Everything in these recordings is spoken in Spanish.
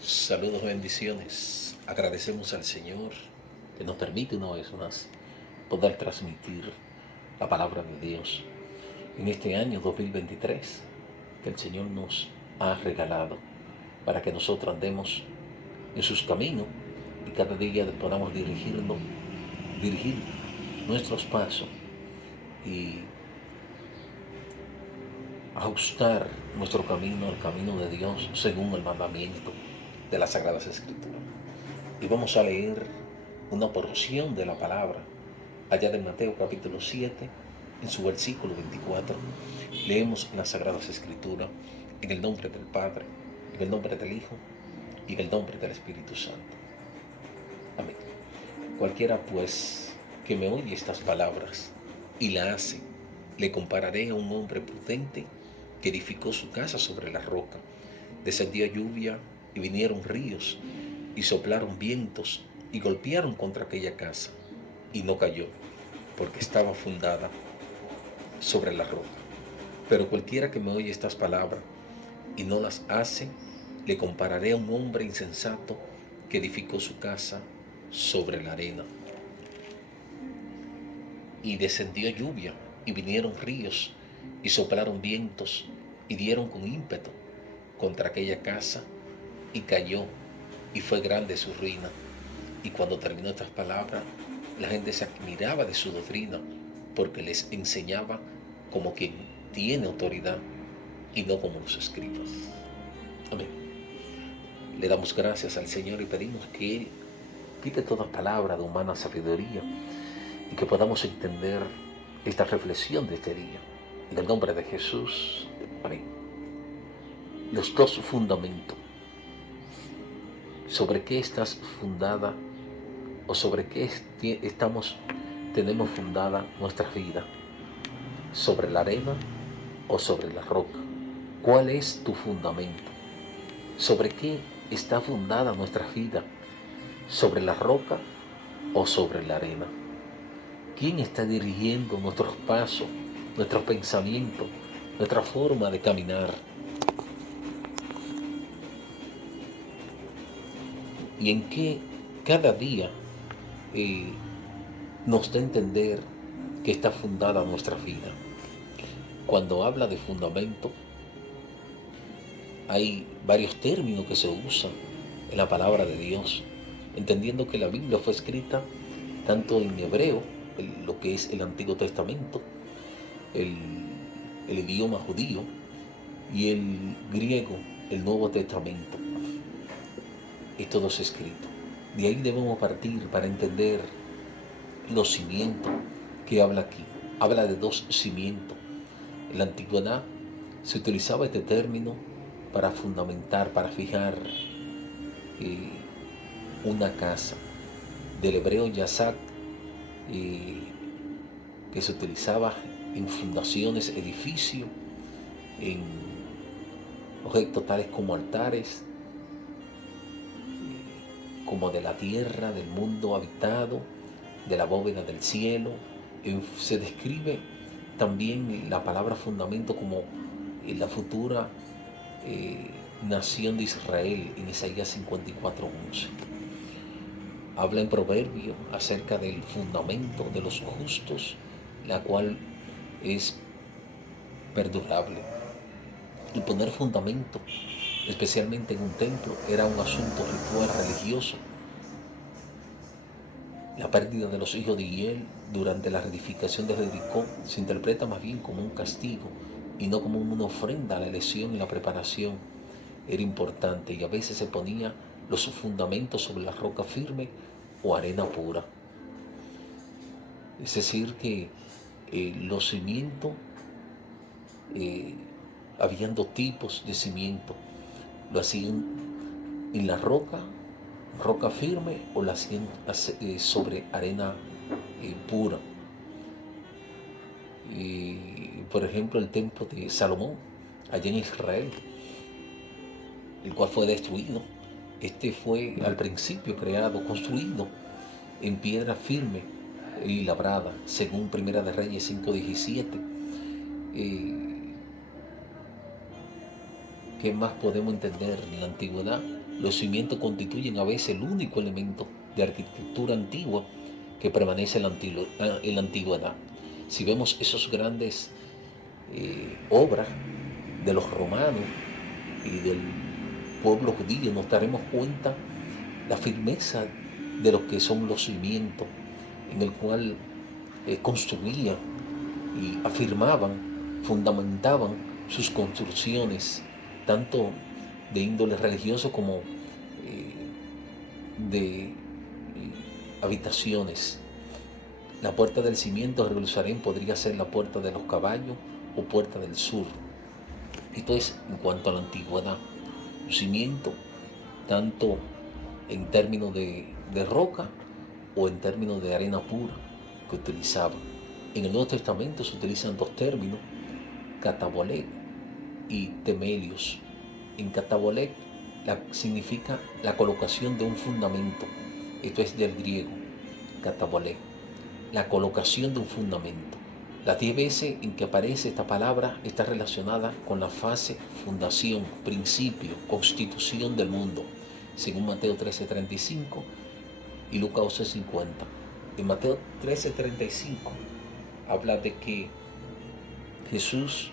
Saludos, bendiciones. Agradecemos al Señor que nos permite una vez más poder transmitir la palabra de Dios en este año 2023 que el Señor nos ha regalado para que nosotros andemos en sus caminos y cada día podamos dirigir nuestros pasos y ajustar nuestro camino al camino de Dios según el mandamiento de las Sagradas Escrituras. Y vamos a leer una porción de la palabra allá de Mateo capítulo 7, en su versículo 24. Leemos las Sagradas Escrituras en el nombre del Padre, en el nombre del Hijo y en el nombre del Espíritu Santo. Amén. Cualquiera pues que me oye estas palabras y la hace, le compararé a un hombre prudente que edificó su casa sobre la roca. Descendió lluvia y vinieron ríos y soplaron vientos y golpearon contra aquella casa y no cayó, porque estaba fundada sobre la roca. Pero cualquiera que me oye estas palabras y no las hace, le compararé a un hombre insensato que edificó su casa sobre la arena. Y descendió lluvia y vinieron ríos y soplaron vientos y dieron con ímpetu contra aquella casa y cayó, y fue grande su ruina. Y cuando terminó estas palabras, la gente se admiraba de su doctrina, porque les enseñaba como quien tiene autoridad y no como los escribas. Amén. Le damos gracias al Señor y pedimos que Él quite toda palabra de humana sabiduría y que podamos entender esta reflexión de este día. En el nombre de Jesús. Amén. Los dos fundamentos. ¿Sobre qué estás fundada o sobre qué tenemos fundada nuestra vida? ¿Sobre la arena o sobre la roca? ¿Cuál es tu fundamento? ¿Sobre qué está fundada nuestra vida? ¿Sobre la roca o sobre la arena? ¿Quién está dirigiendo nuestros pasos, nuestros pensamientos, nuestra forma de caminar? Y en qué cada día nos da a entender que está fundada nuestra vida. Cuando habla de fundamento, hay varios términos que se usan en la palabra de Dios, entendiendo que la Biblia fue escrita tanto en hebreo, lo que es el Antiguo Testamento, el idioma judío, y el griego, el Nuevo Testamento. Es todo escrito. De ahí debemos partir para entender los cimientos que habla aquí. Habla de dos cimientos. En la antigüedad se utilizaba este término para fundamentar, para fijar una casa. Del hebreo yasat, que se utilizaba en fundaciones, edificios, en objetos tales como altares, como de la tierra, del mundo habitado, de la bóveda del cielo. Se describe también la palabra fundamento como en la futura nación de Israel en Isaías 54:11. Habla en proverbio acerca del fundamento de los justos, la cual es perdurable. Y poner fundamento, especialmente en un templo, era un asunto ritual religioso. La pérdida de los hijos de Hiel durante la reedificación de Jericó se interpreta más bien como un castigo y no como una ofrenda a la elección y la preparación. Era importante y a veces se ponía los fundamentos sobre la roca firme o arena pura. Es decir que los cimientos, habían dos tipos de cimientos. Lo hacían en la roca firme, o la hacían sobre arena pura. Por ejemplo, el templo de Salomón, allá en Israel, el cual fue destruido. Este fue al principio construido en piedra firme y labrada, según Primera de Reyes 5:17. ¿Qué más podemos entender en la antigüedad? Los cimientos constituyen a veces el único elemento de arquitectura antigua que permanece en la antigüedad. Si vemos esos grandes obras de los romanos y del pueblo judío, nos daremos cuenta la firmeza de lo que son los cimientos en el cual construían y afirmaban, fundamentaban sus construcciones, tanto de índole religioso como de habitaciones. La puerta del cimiento de Jerusalén podría ser la puerta de los caballos o puerta del sur. Esto es en cuanto a la antigüedad. Un cimiento, tanto en términos de roca o en términos de arena pura que utilizaban. En el Nuevo Testamento se utilizan dos términos, catabolet y temelios. En catabolet significa la colocación de un fundamento. Esto es del griego, catabolet, la colocación de un fundamento. Las 10 veces en que aparece esta palabra está relacionada con la fase fundación, principio, constitución del mundo, según Mateo 13:35 y Lucas 11:50. En Mateo 13:35 habla de que Jesús,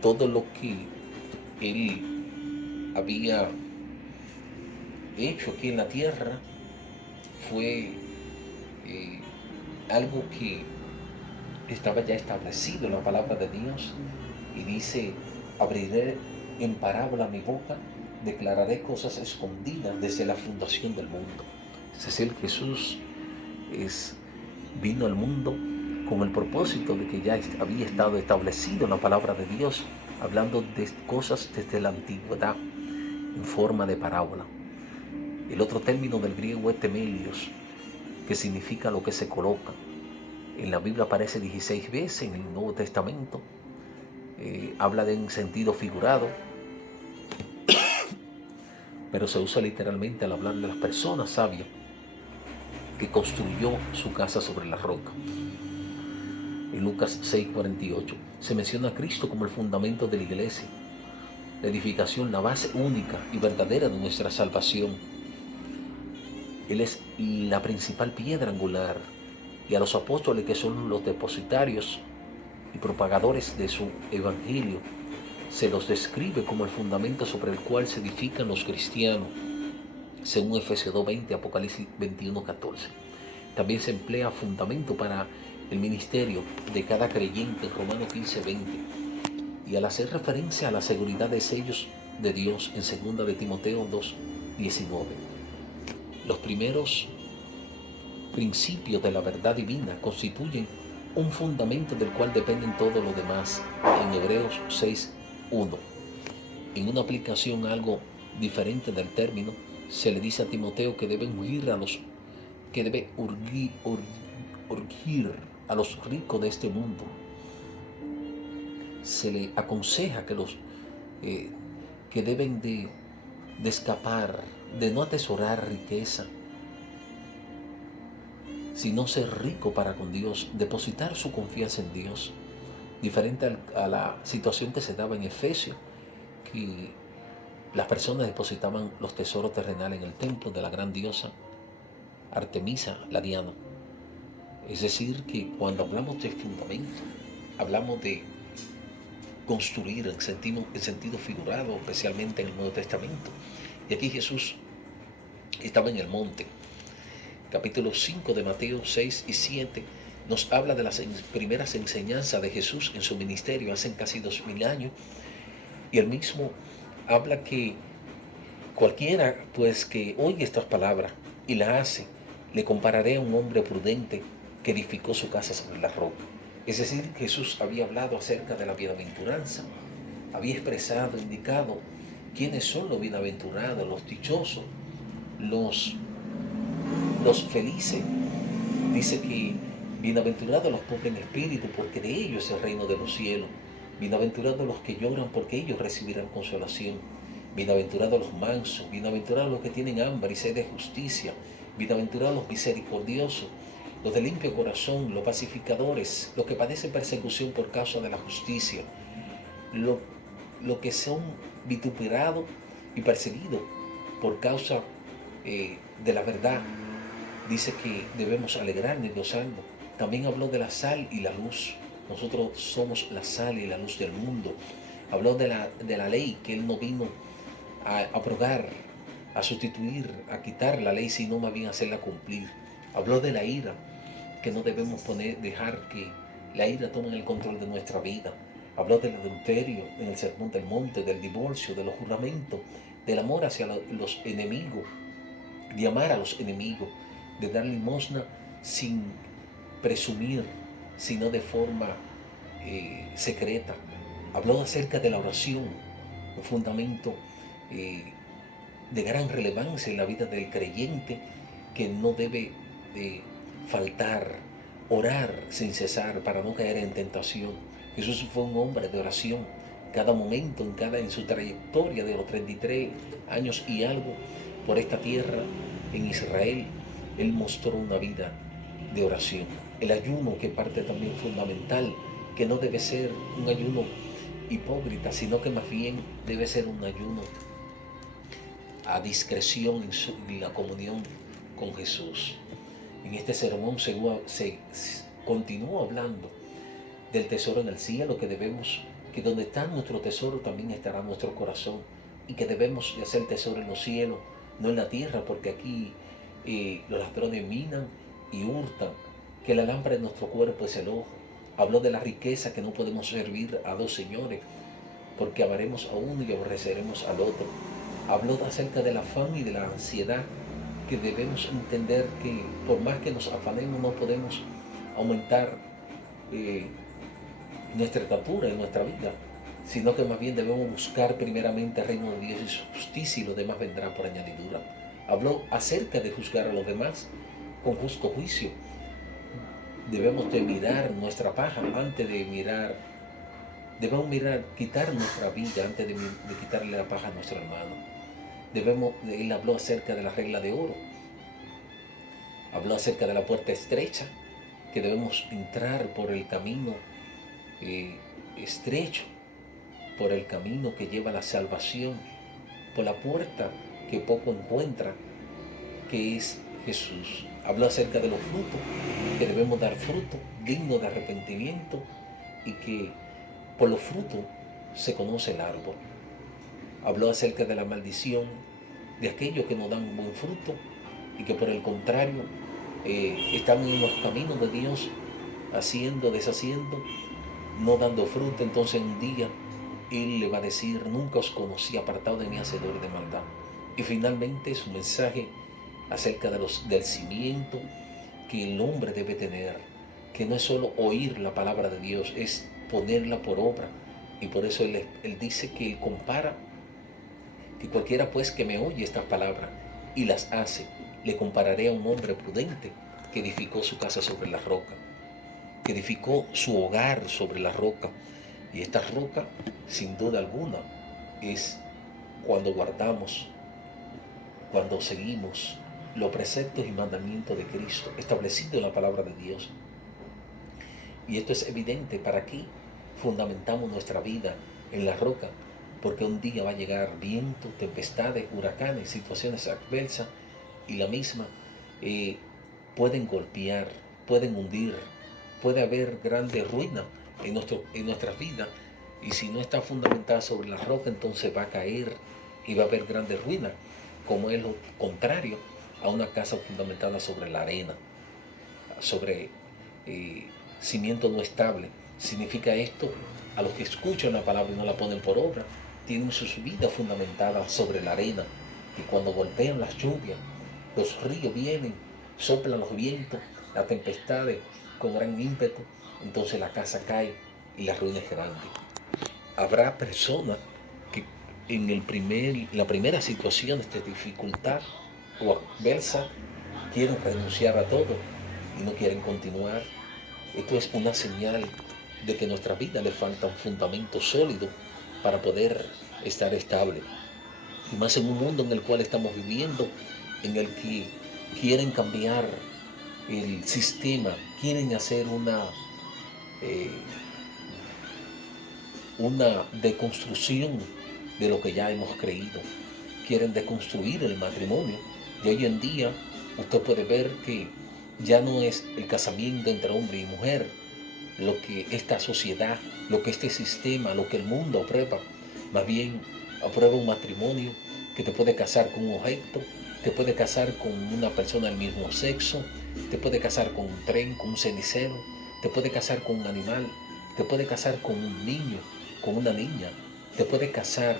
todo lo que él había hecho aquí en la tierra fue algo que estaba ya establecido en la palabra de Dios, y dice: abriré en parábola mi boca, declararé cosas escondidas desde la fundación del mundo. Es decir, Jesús vino al mundo con el propósito de que ya había estado establecido en la palabra de Dios, hablando de cosas desde la antigüedad en forma de parábola. El otro término del griego es temelios, que significa lo que se coloca. En la Biblia aparece 16 veces, en el Nuevo Testamento habla de un sentido figurado, pero se usa literalmente al hablar de las personas sabias que construyó su casa sobre la roca. En Lucas 6:48 se menciona a Cristo como el fundamento de la iglesia, la edificación, la base única y verdadera de nuestra salvación. Él es la principal piedra angular, y a los apóstoles, que son los depositarios y propagadores de su evangelio, se los describe como el fundamento sobre el cual se edifican los cristianos, según Efesios 2:20, Apocalipsis 21:14. También se emplea fundamento para el ministerio de cada creyente, Romanos 15:20, y al hacer referencia a la seguridad de sellos de Dios en 2 de Timoteo 2:19. Los primeros principios de la verdad divina constituyen un fundamento del cual dependen todos los demás, en Hebreos 6:1. En una aplicación algo diferente del término, se le dice a Timoteo que debe urgir a los ricos de este mundo. Se le aconseja que deben de escapar, de no atesorar riqueza, sino ser rico para con Dios, depositar su confianza en Dios, diferente a la situación que se daba en Efesios, que las personas depositaban los tesoros terrenales en el templo de la gran diosa Artemisa, la Diana. Es decir, que cuando hablamos de fundamento, hablamos de construir en sentido figurado, especialmente en el Nuevo Testamento. Y aquí Jesús estaba en el monte. Capítulo 5 de Mateo 6 y 7 nos habla de las primeras enseñanzas de Jesús en su ministerio hace casi 2000 años. Y él mismo habla que cualquiera pues que oye estas palabras y la hace, le compararé a un hombre prudente que edificó su casa sobre la roca. Es decir, Jesús había hablado acerca de la bienaventuranza, había expresado, indicado quiénes son los bienaventurados, los dichosos, los felices. Dice que bienaventurados los pobres en espíritu, porque de ellos es el reino de los cielos. Bienaventurados los que lloran, porque ellos recibirán consolación. Bienaventurados los mansos, bienaventurados los que tienen hambre y sed de justicia. Bienaventurados los misericordiosos, los de limpio corazón, los pacificadores, los que padecen persecución por causa de la justicia. los que son vituperados y perseguidos por causa de la verdad. Dice que debemos alegrarnos y gozarnos. También habló de la sal y la luz. Nosotros somos la sal y la luz del mundo. Habló de la ley, que Él no vino a abrogar, a sustituir, a quitar la ley, sino más bien hacerla cumplir. Habló de la ira, que no debemos dejar que la ira tome el control de nuestra vida. Habló del adulterio en el Sermón del Monte, del divorcio, de los juramentos, del amor hacia los enemigos, de amar a los enemigos, de dar limosna sin presumir, sino de forma secreta. Habló acerca de la oración, un fundamento de gran relevancia en la vida del creyente, que no debe faltar, orar sin cesar para no caer en tentación. Jesús fue un hombre de oración. Cada momento, en su trayectoria de los 33 años y algo por esta tierra en Israel, Él mostró una vida de oración. El ayuno, que parte también fundamental, que no debe ser un ayuno hipócrita, sino que más bien debe ser un ayuno a discreción en la comunión con Jesús. En este sermón se continúa hablando del tesoro en el cielo, que donde está nuestro tesoro también estará nuestro corazón, y que debemos de hacer tesoro en los cielos, no en la tierra, porque aquí los ladrones minan y hurtan, que la lámpara de nuestro cuerpo es el ojo. Habló de la riqueza, que no podemos servir a dos señores, porque amaremos a uno y aborreceremos al otro. Habló acerca del afán y de la ansiedad, que debemos entender que por más que nos afanemos no podemos aumentar nuestra estatura en nuestra vida, sino que más bien debemos buscar primeramente el reino de Dios y su justicia, y lo demás vendrá por añadidura. Habló acerca de juzgar a los demás con justo juicio. Debemos de mirar nuestra paja antes de quitar nuestra vida antes de quitarle la paja a nuestro hermano. Él habló acerca de la regla de oro. Habló acerca de la puerta estrecha, que debemos entrar por el camino estrecho, por el camino que lleva a la salvación, por la puerta que poco encuentra, que es Jesús. Habló acerca de los frutos, que debemos dar fruto digno de arrepentimiento, y que por los frutos se conoce el árbol. Habló acerca de la maldición de aquellos que no dan buen fruto, y que por el contrario están en los caminos de Dios, deshaciendo, no dando fruto. Entonces un día Él le va a decir: nunca os conocí, apartado de mí, hacedores de maldad. Y finalmente su mensaje acerca del cimiento que el hombre debe tener, que no es solo oír la palabra de Dios, es ponerla por obra. Y por eso él dice que Él compara, que cualquiera pues que me oye estas palabras y las hace, le compararé a un hombre prudente que edificó su casa sobre la roca, que edificó su hogar sobre la roca. Y esta roca, sin duda alguna, es cuando seguimos los preceptos y mandamientos de Cristo establecidos en la palabra de Dios. Y esto es evidente. ¿Para qué fundamentamos nuestra vida en la roca? Porque un día va a llegar viento, tempestades, huracanes, situaciones adversas, y la misma pueden golpear, pueden hundir, puede haber grandes ruinas en nuestras vidas. Y si no está fundamentada sobre la roca, entonces va a caer y va a haber grandes ruinas, como es lo contrario a una casa fundamentada sobre la arena, sobre cimiento no estable. Significa esto: a los que escuchan la palabra y no la ponen por obra, tienen sus vidas fundamentadas sobre la arena, y cuando golpean las lluvias, los ríos vienen, soplan los vientos, las tempestades con gran ímpetu, entonces la casa cae y la ruina es grande. Habrá personas que en la primera situación de dificultad o adversa quieren renunciar a todo y no quieren continuar. Esto es una señal de que a nuestra vida le falta un fundamento sólido para poder estar estable. Y más en un mundo en el cual estamos viviendo, en el que quieren cambiar el sistema, quieren hacer una deconstrucción de lo que ya hemos creído. Quieren deconstruir el matrimonio. Y hoy en día usted puede ver que ya no es el casamiento entre hombre y mujer lo que esta sociedad, lo que este sistema, lo que el mundo aprueba. Más bien aprueba un matrimonio que te puede casar con un objeto, te puede casar con una persona del mismo sexo, te puede casar con un tren, con un cenicero, te puede casar con un animal, te puede casar con un niño, con una niña, te puede casar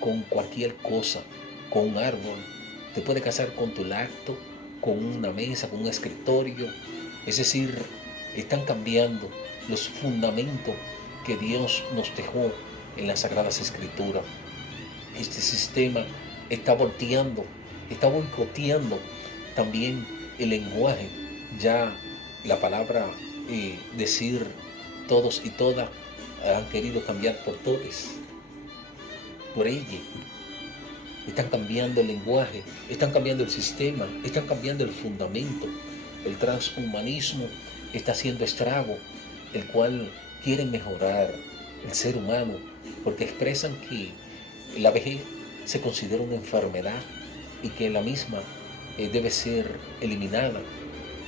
con cualquier cosa, con un árbol, te puede casar con tu lacto, con una mesa, con un escritorio. Es decir, están cambiando los fundamentos que Dios nos dejó en las Sagradas Escrituras. Este sistema está volteando, está boicoteando también el lenguaje. Ya la palabra decir todos y todas han querido cambiar por todes, por ella. Están cambiando el lenguaje, están cambiando el sistema, están cambiando el fundamento. El transhumanismo está haciendo estrago, el cual quiere mejorar el ser humano, porque expresan que la vejez se considera una enfermedad y que la misma debe ser eliminada.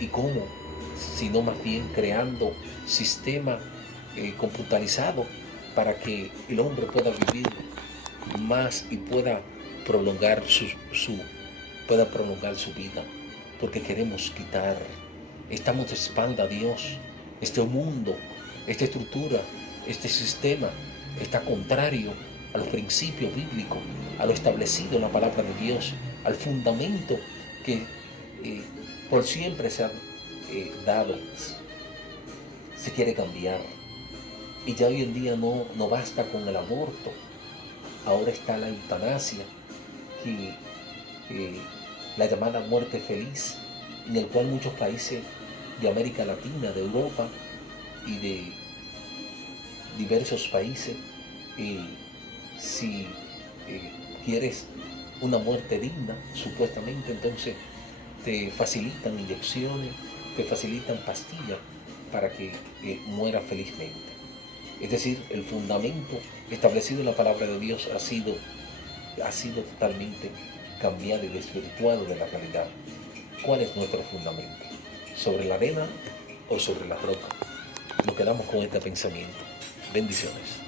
¿Y cómo? Sino más bien creando sistemas computarizados para que el hombre pueda vivir más y pueda prolongar pueda prolongar su vida, porque queremos quitar, estamos de espalda a Dios. Este mundo, esta estructura, este sistema está contrario a los principios bíblicos, a lo establecido en la palabra de Dios, al fundamento que por siempre se ha dado. Se quiere cambiar. Y ya hoy en día no basta con el aborto. Ahora está la eutanasia, la llamada muerte feliz, en el cual muchos países de América Latina, de Europa y de diversos países, si quieres una muerte digna, supuestamente, entonces te facilitan inyecciones, te facilitan pastillas para que muera felizmente. Es decir, el fundamento establecido en la palabra de Dios ha sido totalmente cambiado y desvirtuado de la realidad. ¿Cuál es nuestro fundamento? ¿Sobre la arena o sobre la roca? Nos quedamos con este pensamiento. Bendiciones.